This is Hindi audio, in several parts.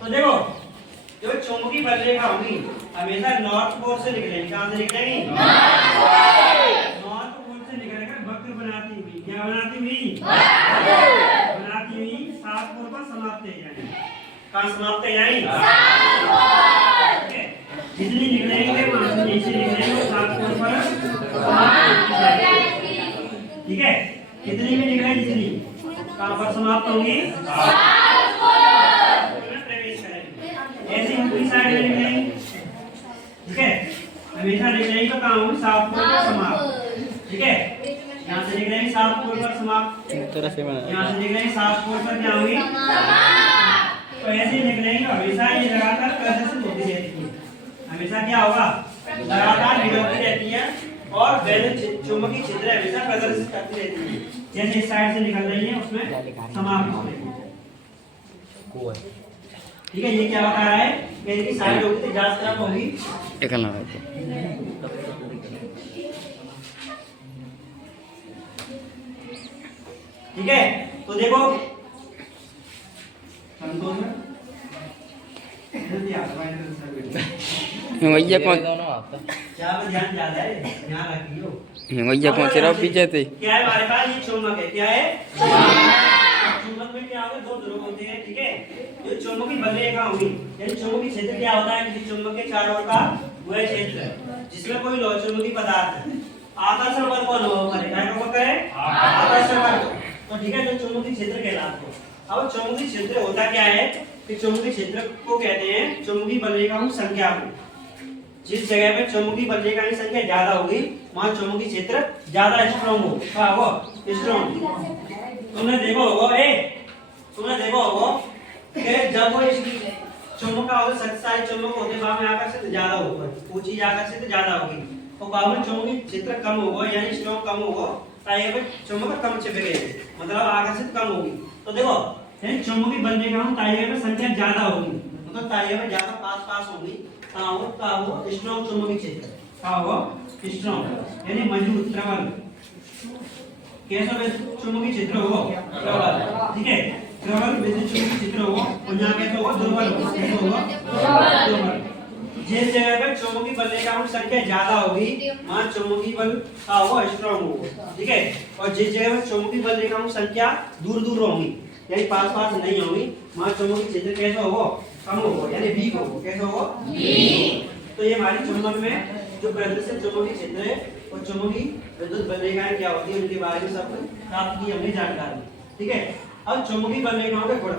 तो देखो जो चुंबकीय बल रेखा होगी हमेशा नॉर्थ पोल से निकलेगी। कहां से निकलेगी? नॉर्थ पोल से निकलकर वक्र बनाती हुई, क्या बनाती हुई? बनाती हुई साउथ पोल पर समाप्त हो जाएगी। कहां समाप्त हो जाएगी? जितनी निकलेंगे वहां से नीचे निकलेंगे साउथ पोल पर समाप्त हो जाएगी। ठीक है, कितनी भी निकलेगी जितनी कहां पर समाप्त होंगी? ऐसे ऊपरी साइड में निकलेंगे। ठीक है, हमेशा निकलेंगे तो कहां होंगी? साउथ पोल पर समाप्त। ठीक है, यहां से निकलेंगे साउथ पोल पर समाप्त, यहां से निकलेंगे साउथ पोल पर क्या होंगी? तो ऐसे ही निकलेंगे हमेशा ये लगातार प्रदर्शित होती रहती है। हमेशा क्या होगा? लगातार निकलती रहती है और वैद्युत चुंबकीय क्षेत्र हमेशा प्रदर्शित करती रहती है। जैसे इस साइड से निकल रही है उसमें समाप्त हो रही है। ठीक है, ये क्या बता रहा है कि इनकी साइड होगी तो जांच तरफ होगी। ठीक है, तो देखो भैया कौन क्या ध्यान ज्यादा है, ध्यान रखियो। भैया कौन से पीछे थे? क्या है हमारे पास? ये चुंबक है। क्या है? चुंबक में क्या होगा? दो ध्रुव होते हैं। ठीक है, जो चुंबकीय बल रेखा होगी यानी चुंबकीय क्षेत्र क्या होता है? किसी चुंबक के चारों ओर का वह क्षेत्र जिसमें कोई लोह चुंबकीय पदार्थ है। आकर्षण बल को अनुभव करे। क्या अनुभव करे? आकर्षण बल। तो ठीक है, जो चुंबकीय क्षेत्र कहलाता है। अब चुंबकीय क्षेत्र होता क्या है कि चुंबकीय क्षेत्र को कहते हैं चुंबकीय बल रेखाओं की संख्या को। जिस जगह पे चुंबकीय बल रेखा की संख्या ज्यादा होगी वहां चुंबकीय क्षेत्र ज्यादा स्ट्रांग हो। क्या हो? स्ट्रांग। तुमने देखो होगा कि जब वो चुंबक का होगा शक्तिशाली चुंबक होते वहां में आकर्षित ज्यादा होगा, वो चीज आकर्षित ज्यादा होगी। तो काबुल चुंबकीय क्षेत्र कम होगा यानी स्ट्रांग कम होगा, ताकि चुंबक कम चिपके मतलब आकर्षित कम होगी। तो देखो यानी चुंबकीय बल रेखा में तालिका में संख्या ज्यादा होगी, मतलब तालिका में ज्यादा पास होगी। स्ट्रांग चुंबकीय क्षेत्र स्ट्रांग यानी मजबूत प्रबल। कैसा चुंबकीय क्षेत्र होगा? प्रबल। ठीक है, प्रबल विद्युत चुंबकीय क्षेत्र होगा। और यहाँ कैसा होगा? दुर्बल होगा। कैसा होगा? दुर्बल। जिस जगह पर चुंबकीय बल रेखाओं की संख्या ज्यादा होगी वहां चुंबकीय बल का होगा स्ट्रांग होगा। ठीक है, और जिस जगह पर चुंबकीय बल रेखाओं की संख्या दूर होगी यानी पास नहीं होगी वहां चुंबकीय क्षेत्र कैसा होगा? कम होगा यानी वीक होगा। कैसा होगा? वीक। तो ये हमारी चुंबक में जो प्रदर्शित चुंबकीय क्षेत्र है और चुंबकीय विद्युत बल रेखाएं क्या होती है उनके बारे में सब प्राप्त की हमने जानकारी। ठीक है, अब चुंबकीय बल रेखाओं के गुण।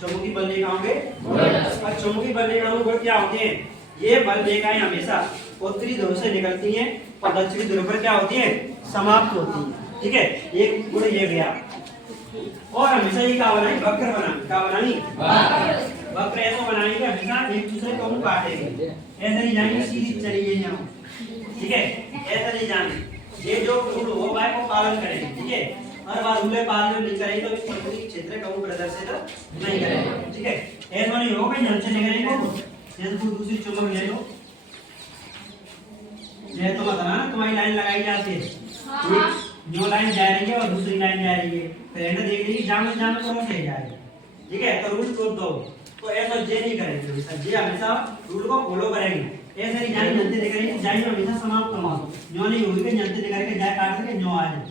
चुंबकीय बल रेखाओं के गुण। अब चुंबकीय बल रेखाओं के गुण क्या होते हैं? ये बल रेखाएं हमेशा उत्तरी ध्रुव से निकलती हैं और दक्षिणी ध्रुव पर क्या होती है? समाप्त होती है। ठीक है, एक गुण ये गया। और हमेशा ये क्या बनाएंगे? वक्र बनाएंगे। क्या बनाएंगे? वक्र ऐसा बनाएंगे हमेशा एक दूसरे को मुंह काटेंगे। ऐसा नहीं जाएंगे सीधी चलिए यहाँ। ठीक है, ऐसा नहीं जाएंगे। ये जो रूल होगा वो पालन करेंगे। ठीक है, हर बार रूल पालन नहीं करेंगे तो इस चुंबकीय क्षेत्र का प्रदर्शित नहीं करेंगे। ठीक है, ऐसा नहीं होगा कि हमसे निकलेंगे जैसे कोई दूसरी चुंबक ले लो। ये तो मतलब ना तुम्हारी लाइन लगाई जाती है, जो लाइन जा रही है और दूसरी लाइन जा रही है, फ्रेंड देख लीजिए जाम कौन से जाएगा। ठीक है, तो रूल तोड़ दो। तो ऐसा जे नहीं करेंगे, जे हमेशा रूल को फॉलो करेंगे। ऐसे नहीं जाने जनते लेकर जाए हमेशा समाप्त करवा दो। न्यो नहीं होगी कि जनते लेकर के जाए काट के न्यो आ जाए।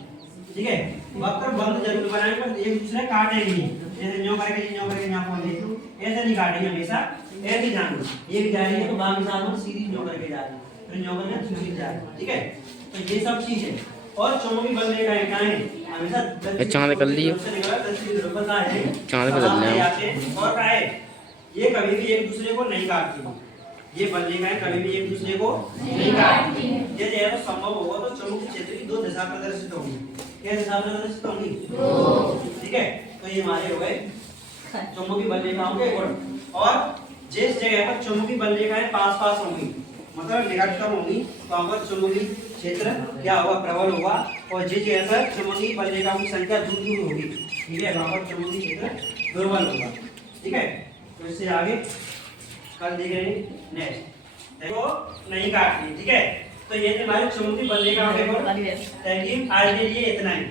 ठीक है, वक्र बंद जरूर बनाएंगे पर एक दूसरे काटेंगे नहीं। जैसे न्यो करके यहाँ पहुंच गए ऐसे नहीं काटेंगे हमेशा। ऐसे जान एक जा रही है तो बाकी साथ में सीधी न्यो करके जा रही है, फिर न्यो करके दूसरी जा रही है। ठीक है, तो ये सब चीज है। और चुंबकीय बल रेखाएं क्या है? हमेशा चांद कर लिए चांद कर ले और क्या है? ये कभी भी एक दूसरे को नहीं काटती। ये बल रेखाएं कभी भी एक दूसरे को नहीं काटती। यदि ऐसा संभव होगा तो चुंबकीय क्षेत्र की दो दिशा प्रदर्शित होगी। क्या दिशा प्रदर्शित होंगी? ठीक है, तो ये हमारे हो गए चुंबकीय बल रेखाओं के गुण। और जिस जगह पर चुंबकीय बल रेखाएं पास होंगी मतलब निकटतम होंगी तो वहां पर चुंबकीय क्षेत्र क्या होगा? प्रबल होगा। और जिस जगह पर चुंबकीय बल रेखाओं की संख्या दूर होगी ठीक है वहां पर चुंबकीय क्षेत्र दुर्बल होगा। ठीक है, तो इससे आगे कल देख रहे हैं नेक्स्ट। देखो नहीं काटनी। ठीक है, तो ये हमारे चुंबकीय बल रेखाओं के गुण। थैंक यू, आज के लिए इतना ही।